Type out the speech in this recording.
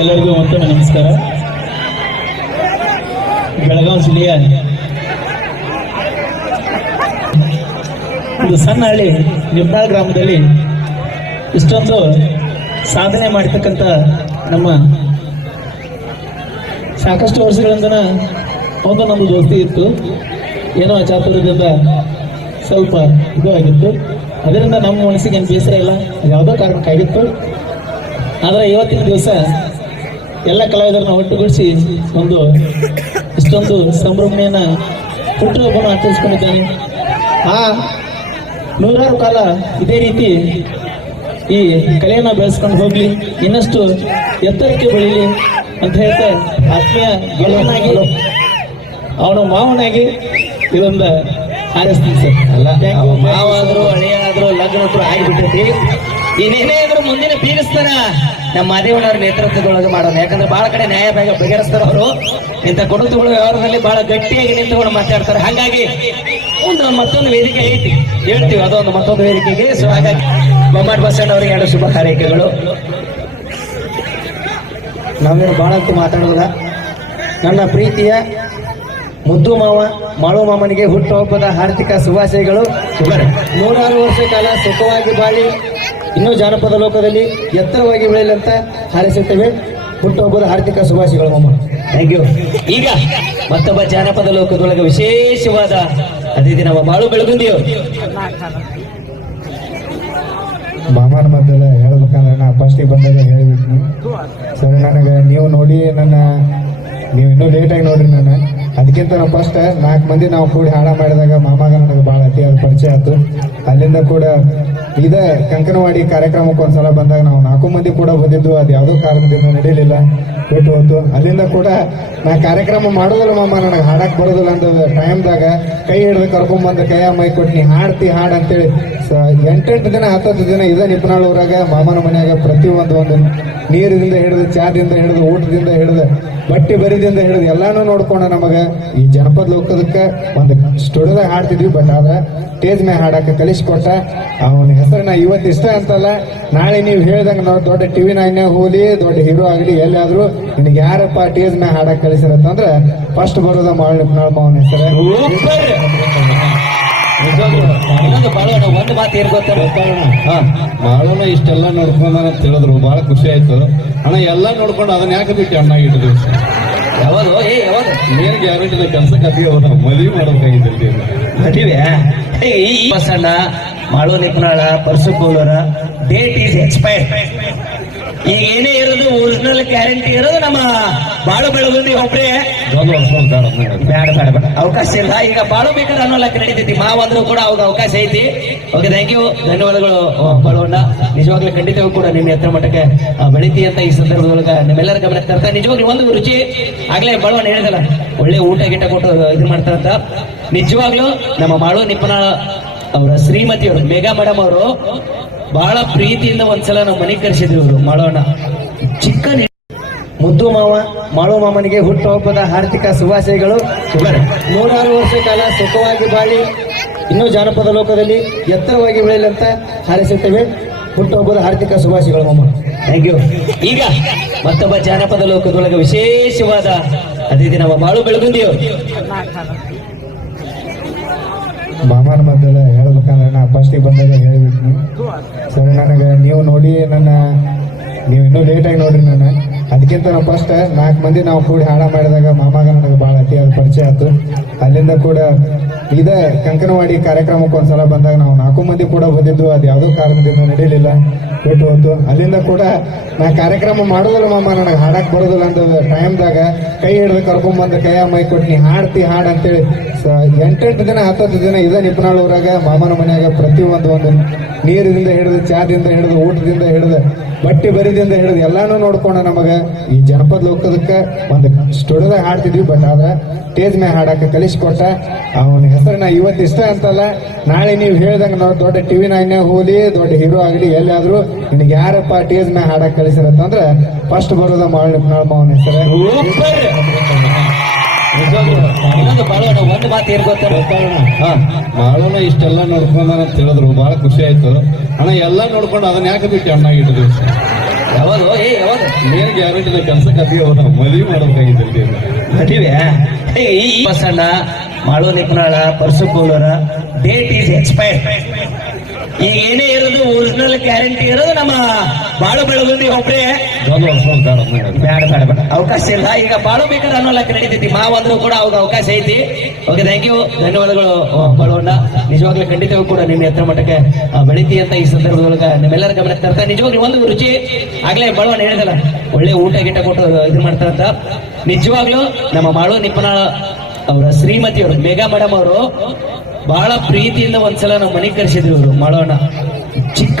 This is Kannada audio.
ಎಲ್ಲರಿಗೂ ಮತ್ತೊಮ್ಮೆ ನಮಸ್ಕಾರ. ಬೆಳಗಾವಿ ಜಿಲ್ಲೆಯ ಒಂದು ಸಣ್ಣ ಹಳ್ಳಿ ನಿರ್ನಾಳ ಗ್ರಾಮದಲ್ಲಿ ಇಷ್ಟೊಂದು ಸಾಧನೆ ಮಾಡತಕ್ಕಂಥ ನಮ್ಮ ಸಾಕಷ್ಟು ವರ್ಷಗಳಿಂದ ಒಂದು ನಮ್ಮದು ದೋಸ್ತಿ ಇತ್ತು. ಏನೋ ಚಾತುರ್ಯದಿಂದ ಸ್ವಲ್ಪ ಇದು ಆಗಿತ್ತು. ಅದರಿಂದ ನಮ್ಮ ಮನಸ್ಸಿಗೆ ಏನು ಬೇಸರ ಇಲ್ಲ, ಯಾವುದೋ ಕಾರಣಕ್ಕಾಗಿತ್ತು. ಆದರೆ ಇವತ್ತಿನ ದಿವಸ ಎಲ್ಲ ಕಲಾವಿದರನ್ನ ಒಟ್ಟುಗೂಡಿಸಿ ಒಂದು ಇಷ್ಟೊಂದು ಸಂಭ್ರಮಣೆಯನ್ನು ಹುಟ್ಟುಹಬ್ಬವನ್ನು ಆಚರಿಸ್ಕೊಂಡಿದ್ದಾನೆ. ಆ ನೂರಾರು ಕಾಲ ಇದೇ ರೀತಿ ಈ ಕಲೆಯನ್ನು ಬೆಳೆಸ್ಕೊಂಡು ಹೋಗ್ಲಿ, ಇನ್ನಷ್ಟು ಎತ್ತರಕ್ಕೆ ಬೆಳೀಲಿ ಅಂತ ಹೇಳ್ತಾ ಆತ್ಮೀಯ ಗೆಳೆಯನಾಗಿ ಅವನ ಮಾವನಾಗಿ ಇದೊಂದು ಹಾರೈಸ್ತೀನಿ ಸರ್. ಅಲ್ಲ, ಮಾವಾದ್ರು ಹಳೆಯಾದ್ರು ಲಗ್ನ ಆಗಿಬಿಟ್ಟೈತಿ. ಏನೇನೇ ಇದ್ರು ಮುಂದಿನ ಬೀಗಿಸ್ತಾರ ನಮ್ಮ ಮಾದೇವನವ್ರ ನೇತೃತ್ವದೊಳಗೆ ಮಾಡೋಣ. ಯಾಕಂದ್ರೆ ಬಹಳ ಕಡೆ ನ್ಯಾಯ ಬಗೆಹರಿಸ್ತಾರ ಅವರು. ಇಂಥ ಕೊಡುತುಗಳು ವ್ಯವಹಾರದಲ್ಲಿ ಬಹಳ ಗಟ್ಟಿಯಾಗಿ ನಿಂತುಕೊಂಡು ಮಾತಾಡ್ತಾರೆ. ಹಾಗಾಗಿ ಮತ್ತೊಂದು ವೇದಿಕೆ ಐತಿ, ಹೇಳ್ತೀವಿ ಅದೊಂದು ಮತ್ತೊಂದು ವೇದಿಕೆಗೆ. ಸೊ ಹಾಗಾಗಿ ಬೊಮ್ಮಾಟ್ ಬಸಣ್ಣ ಅವರಿಗೆ 2 ಶುಭ ಹಾರೈಕೆಗಳು. ನಾವೇನು ಬಹಳ ಅಂತೂ ಮಾತಾಡೋದ. ನನ್ನ ಪ್ರೀತಿಯ ಮುದ್ದು ಮಾವ ಮಾಳು ಮಾಮನಿಗೆ ಹುಟ್ಟುಹಬ್ಬದ ಹಾರ್ದಿಕ ಶುಭಾಶಯಗಳು. 100 ವರ್ಷ ಕಾಲ ಸುಖವಾಗಿ ಬಾಳಿ ಇನ್ನೂ ಜಾನಪದ ಲೋಕದಲ್ಲಿ ಎತ್ತರವಾಗಿ ಬೆಳೆಯಲಿ ಅಂತ ಹಾರೈಸುತ್ತೇವೆ. ಹುಟ್ಟುಹಬ್ಬದ ಹಾರ್ದಿಕ ಶುಭಾಶಯಗಳು ಮಾಮ. Thank you. ಈಗ ಮತ್ತೊಬ್ಬ ಜಾನಪದ ಲೋಕದೊಳಗೆ ವಿಶೇಷವಾದ ಅತಿಥಿ ನಮ್ಮ ಮಾಳು ಬೆಳಗುಂದಿಯವರು. ಮಾಮನ ಮದ್ದೆಲ್ಲ ಹೇಳ್ಬೇಕಂದ್ರೆ ನಾ ಫಸ್ಟಿಗೆ ಬಂದಾಗ ಹೇಳಿಬಿಟ್ನಿ ಸರ್. ನನಗೆ ನೀವು ನೋಡಿ ನೀವು ಇನ್ನೂ ಲೇಟಾಗಿ ನೋಡ್ರಿ. ನಾನು ಅದಕ್ಕಿಂತ ನಾವು ಫಸ್ಟ್ 4 ಮಂದಿ ನಾವು ಕೂಡಿ ಹಾಡ ಮಾಡಿದಾಗ ಮಾಮಾಗ ನನಗೆ ಭಾಳ ಅತಿಯಾದ ಪರಿಚಯ ಆಯ್ತು. ಅಲ್ಲಿಂದ ಕೂಡ ಇದೇ ಕಂಕನವಾಡಿ ಕಾರ್ಯಕ್ರಮಕ್ಕೆ ಒಂದ್ಸಲ ಬಂದಾಗ ನಾವು 4 ಮಂದಿ ಕೂಡ ಬಂದಿದ್ದು. ಅದು ಯಾವುದೋ ಕಾರಣದಿಂದ ನಡೀಲಿಲ್ಲ, ಬಿಟ್ಟು ಹೋಯ್ತು. ಅಲ್ಲಿಂದ ಕೂಡ ನಾ ಕಾರ್ಯಕ್ರಮ ಮಾಡೋದಿಲ್ಲ ಮಾಮ, ನನಗೆ ಹಾಡಕ್ಕೆ ಬರೋದಿಲ್ಲ ಅಂತ ಟೈಮ್ದಾಗ ಕೈ ಹಿಡಿದು ಕರ್ಕೊಂಬಂದು ಕೈಯ ಮೈ ಕೊಟ್ಟು ನೀ ಹಾಡ್ತಿ ಹಾಡು ಅಂತೇಳಿ 8 ದಿನ 10 ದಿನ ಇದೇ ನಿಪುಣಾಳ ಊರಾಗ ಮಾಮನ ಮನ್ಯಾಗ ಪ್ರತಿಯೊಂದು ನೀರಿನಿಂದ ಹಿಡಿದು ಚಾದಿಂದ ಹಿಡಿದು ಊಟದಿಂದ ಹಿಡಿದು ಬಟ್ಟೆ ಬರಿದಿಂದ ಹಿಡಿದು ಎಲ್ಲಾನು ನೋಡ್ಕೊಂಡು ನಮಗೆ ಈ ಜನಪದ ಲೋಕದಕ್ಕೆ ಒಂದು ಸ್ಟುಡಿಯೋದಾಗ ಹಾಡ್ತಿದ್ವಿ. ಬಟ್ ಆದ್ರೆ ಸ್ಟೇಜ್ ಮ್ಯಾಗ ಹಾಡಕ್ಕೆ ಕಲಿಸ್ಕೊಟ್ಟ ಅವನ ಹೆಸರನ್ನ ಇವತ್ತು ಇಷ್ಟ ಅಂತಲ್ಲ, ನಾಳೆ ನೀವು ಹೇಳ್ದಂಗೆ ನಾವು ದೊಡ್ಡ TV 9 ಹೋಗ್ಲಿ, ದೊಡ್ಡ ಹೀರೋ ಆಗಲಿ, ಎಲ್ಲಾದ್ರೂ ನಿನಗೆ ಯಾರಪ್ಪ ಸ್ಟೇಜ್ ಮ್ಯಾಗ ಹಾಡಕ್ಕೆ ಕಲಿಸಿರತ್ತಂದ್ರೆ ಫಸ್ಟ್ ಬರೋದ ನಿಪುಣಾಳ ಮಾವನ ಹೆಸರೇ. ಒಂದು ಮಾತು ಏನ್ ಗೊತ್ತಾಗೋಣ, ಮಾಳನ ಇಷ್ಟೆಲ್ಲ ನೋಡ್ಕೊಂಡ ಅಂತ ಹೇಳಿದ್ರು ಬಹಳ ಖುಷಿ ಆಯ್ತು. ಅಣ್ಣ ಎಲ್ಲ ನೋಡ್ಕೊಂಡು ಅದನ್ನ ಯಾಕೆ ಬಿಟ್ಟು ಅಣ್ಣಾಗಿಟ್ಟಿದ್ವಿ. ಯಾವುದು ಯಾವುದು ನೀನು ಗ್ಯಾರಂಟಿ ಕೆಲಸಕ್ಕೆ ಅತಿಗೆ ಹೋದ ಮದುವೆ ಮಾಡ್ಬೇಕಾಗಿದ್ದಲ್ಲಿ ಮದುವೆ. ಈ ಬಸಣ್ಣ ಮಾಳು ನಿಪುಣಾಳ ಪರ್ಸು ಕೋಲರ ಡೇಟ್ ಈಸ್ ಎಕ್ಸ್ಪೈರ್ಡ್. ಈಗ ಏನೇ ಇರೋದು ಒರಿಜಿನಲ್ ಗ್ಯಾರಂಟಿ ಇರೋದು ನಮ್ಮ ಬಾಳು ಬೆಳಗುಂದಿ ಒಬ್ಬರೇ. ಬೇಡ ಅವಕಾಶ ಇಲ್ಲ. ಈಗ ಬಾಳು ಬೇಕಾದ್ರೆ ಅನ್ನೋಲಕ್ಕೆ ನಡೀತೈತಿ. ಮಾವಂದ್ರೂ ಕೂಡ ಅವಾಗ ಅವಕಾಶ ಐತಿ. ಓಕೆ, ಥ್ಯಾಂಕ್ ಯು, ಧನ್ಯವಾದಗಳು ಬಾಳುವಣ್ಣ. ನಿಜವಾಗ್ಲೂ ಖಂಡಿತವೂ ಕೂಡ ನಿಮ್ಮ ಎತ್ತರ ಮಟ್ಟಕ್ಕೆ ಬೆಳಿತಿ ಅಂತ ಈ ಸಂದರ್ಭದೊಳಗೆ ನಿಮ್ಮೆಲ್ಲರ ಗಮನಕ್ಕೆ ತರ್ತಾ. ನಿಜವಾಗ್ಲೂ ಒಂದು ರುಚಿ ಆಗ್ಲೇ ಬಾಳುವಣ್ಣ ಹೇಳಿದಲ್ಲ, ಒಳ್ಳೆ ಊಟ ಗಿಟ್ಟ ಕೊಟ್ಟು ಇದು ಮಾಡ್ತಾರಂತ. ನಿಜವಾಗ್ಲೂ ನಮ್ಮ ಮಾಳು ನಿಪುಣಾಳ ಅವರ ಶ್ರೀಮತಿಯವರು ಮೇಘಾ ಮೇಡಮ್ ಅವರು ಬಹಳ ಪ್ರೀತಿಯಿಂದ ಒಂದ್ಸಲ ನಮ್ಮ ಮನೆಗೆ ಕರೆಸಿದ್ರು ಅವರು. ಮಾಡೋಣ ಚಿಕ್ಕ ಮುದ್ದು ಮಾವ ಮಾಳು ಮಾಮನಿಗೆ ಹುಟ್ಟುಹಬ್ಬದ ಹಾರ್ದಿಕ ಶುಭಾಶಯಗಳು. 100 ವರ್ಷ ಕಾಲ ಸುಖವಾಗಿ ಬಾಳಿ ಇನ್ನೂ ಜಾನಪದ ಲೋಕದಲ್ಲಿ ಎತ್ತರವಾಗಿ ಬೆಳೆಯಲಿ ಅಂತ ಹಾರೈಸುತ್ತೇವೆ. ಹುಟ್ಟುಹಬ್ಬದ ಹಾರ್ದಿಕ ಶುಭಾಶಯಗಳು ಮಾಮ. Thank you. ಈಗ ಮತ್ತೊಬ್ಬ ಜಾನಪದ ಲೋಕದೊಳಗೆ ವಿಶೇಷವಾದ ಅತಿಥಿ ನಮ್ಮ ಮಾಳು ಬೆಳಗುಂದಿಯವರು. ಮಾಮನ ಮದ್ದೆಲ್ಲ ಹೇಳ್ಬೇಕಂದ್ರೆ ನಾ ಫಸ್ಟಿಗೆ ಬಂದಾಗ ಹೇಳಿಬಿಟ್ನಿ ಸರ್. ನನಗೆ ನೀವು ನೋಡಿ ನೀವು ಇನ್ನೂ ಲೇಟಾಗಿ ನೋಡ್ರಿ. ನಾನು ಅದಕ್ಕಿಂತ ನಾವು ಫಸ್ಟ್ 4 ಮಂದಿ ನಾವು ಕೂಡಿ ಹಾಡ ಮಾಡಿದಾಗ ಮಾಮಾಗ ನನಗೆ ಭಾಳ ಅತಿಯಾದ ಪರಿಚಯ ಆಯ್ತು. ಅಲ್ಲಿಂದ ಕೂಡ ಇದೇ ಕಂಕನವಾಡಿ ಕಾರ್ಯಕ್ರಮಕ್ಕೆ ಒಂದ್ಸಲ ಬಂದಾಗ ನಾವು 4 ಮಂದಿ ಕೂಡ ಬಂದಿದ್ದು. ಅದು ಯಾವುದೋ ಕಾರಣದಿಂದ ನಡೀಲಿಲ್ಲ, ಬಿಟ್ಟು ಹೋಯ್ತು. ಅಲ್ಲಿಂದ ಕೂಡ ನಾ ಕಾರ್ಯಕ್ರಮ ಮಾಡೋದಿಲ್ಲ ಮಾಮ, ನನಗೆ ಹಾಡಕ್ಕೆ ಬರೋದಿಲ್ಲ ಅಂತ ಟೈಮ್ದಾಗ ಕೈ ಹಿಡಿದು ಕರ್ಕೊಂಬಂದು ಕೈಯ ಮೈ ಕೊಟ್ಟು ನೀ ಹಾಡ್ತಿ ಹಾಡು ಅಂತೇಳಿ 8 ದಿನ 10 ದಿನ ಇದೇ ನಿಪುಣಾಳ ಊರಾಗ ಮಾಮನ ಮನ್ಯಾಗ ಪ್ರತಿಯೊಂದು ನೀರಿನಿಂದ ಹಿಡಿದು ಚಾದಿಂದ ಹಿಡಿದು ಊಟದಿಂದ ಹಿಡಿದು ಬಟ್ಟೆ ಬರಿದಿಂದ ಹಿಡಿದು ಎಲ್ಲಾನು ನೋಡ್ಕೊಂಡು ನಮಗೆ ಈ ಜನಪದ ಲೋಕದಕ್ಕೆ ಒಂದು ಸ್ಟುಡಿಯೋದಾಗ ಹಾಡ್ತಿದ್ವಿ. ಬಟ್ ಆದ್ರೆ ಸ್ಟೇಜ್ ಮ್ಯಾಗ ಹಾಡಕ್ಕೆ ಕಲಿಸ್ಕೊಟ್ಟ ಅವನ ಹೆಸರನ್ನ ಇವತ್ತು ಇಷ್ಟ ಅಂತಲ್ಲ, ನಾಳೆ ನೀವು ಹೇಳ್ದಂಗೆ ನಾವು ದೊಡ್ಡ TV 9 ಹೋಗ್ಲಿ, ದೊಡ್ಡ ಹೀರೋ ಆಗಲಿ, ಎಲ್ಲಾದ್ರೂ ನಿನಗೆ ಯಾರಪ್ಪ ಸ್ಟೇಜ್ ಮ್ಯಾಗ ಹಾಡಕ್ಕೆ ಕಲಿಸಿರತ್ತಂದ್ರೆ ಫಸ್ಟ್ ಬರೋದ ಮಾಳು ನಿಪುಣಾಳ ಮಾವನ ಹೆಸರೇ. ಇನ್ನೊಂದು ಬಾಳೋಣ ಒಂದು ಮಾತು ಏನ್ ಗೊತ್ತಾಗೋಣ, ಮಾಳನ ಇಷ್ಟೆಲ್ಲ ನೋಡ್ಕೊಂಡ ಅಂತ ಹೇಳಿದ್ರು ಬಹಳ ಖುಷಿ ಆಯ್ತು. ಅಣ್ಣ ಎಲ್ಲ ನೋಡ್ಕೊಂಡು ಅದನ್ನ ಯಾಕೆ ಬಿಟ್ಟು ಅಣ್ಣಾಗಿಟ್ಟಿದ್ವಿ. ಯಾವಾಗ ಮೇನ್ ಗ್ಯಾರಂಟಿ ಕೆಲಸಕ್ಕೆ ಅದೇ ಹೋದ ಮದುವೆ ಮಾಡ್ಬೇಕಾಗಿದ್ದಲ್ಲಿ ಮದುವೆ ಈ ಬಸಣ್ಣ ಮಾಳು ನಿಪುಣಾಳ ಪರ್ಸು ಕೋಲೂರ ಡೇಟ್ ಈಸ್ ಎಕ್ಸ್ಪೈರ್ಡ್. ಈಗ ಏನೇ ಇರೋದು ಒರಿಜಿನಲ್ ಗ್ಯಾರಂಟಿ ಇರೋದು ನಮ್ಮ ಬಾಳು ಬೆಳಗುಂದಿ ಒಬ್ಬರೇ. ಬೇಡ ಬೇಡ ಬೇಡ ಅವಕಾಶ ಇಲ್ಲ. ಈಗ ಬಾಳು ಬೇಕಾದ್ರೆ ಅನ್ನೋ ಲೆಕ್ಕ ನಡೀತೈತಿ. ಮಾವಂದ್ರು ಕೂಡ ಅವಾಗ ಅವಕಾಶ ಐತಿ. ಓಕೆ, ಥ್ಯಾಂಕ್ ಯು, ಧನ್ಯವಾದಗಳು ಬಾಳುವಣ್ಣ. ನಿಜವಾಗ್ಲೂ ಖಂಡಿತವೂ ಕೂಡ ನಿಮ್ಮ ಎತ್ತರ ಮಟ್ಟಕ್ಕೆ ಬೆಳಿತಿ ಅಂತ ಈ ಸಂದರ್ಭದೊಳಗೆ ನಿಮ್ಮೆಲ್ಲರ ಗಮನಕ್ಕೆ ತರ್ತಾ. ನಿಜವಾಗ್ಲೂ ಒಂದು ರುಚಿ ಆಗ್ಲೇ ಬಾಳುವಣ್ಣ ಹೇಳಿದಲ್ಲ, ಒಳ್ಳೆ ಊಟ ಗಿಟ ಕೊಟ್ಟು ಇದು ಮಾಡ್ತಾರಂತ. ನಿಜವಾಗ್ಲೂ ನಮ್ಮ ಮಾಳು ನಿಪುಣಾಳ ಅವರ ಶ್ರೀಮತಿಯವರು ಮೇಘಾ ಮೇಡಮ್ ಅವರು ಬಹಳ ಪ್ರೀತಿಯಿಂದ ಒಂದ್ಸಲ ನಮ್ಮ ಮನೆಗೆ ಕರೆಸಿದ್ರು. ಇವರು ಮಾಡೋಣ ಚಿಕ್ಕ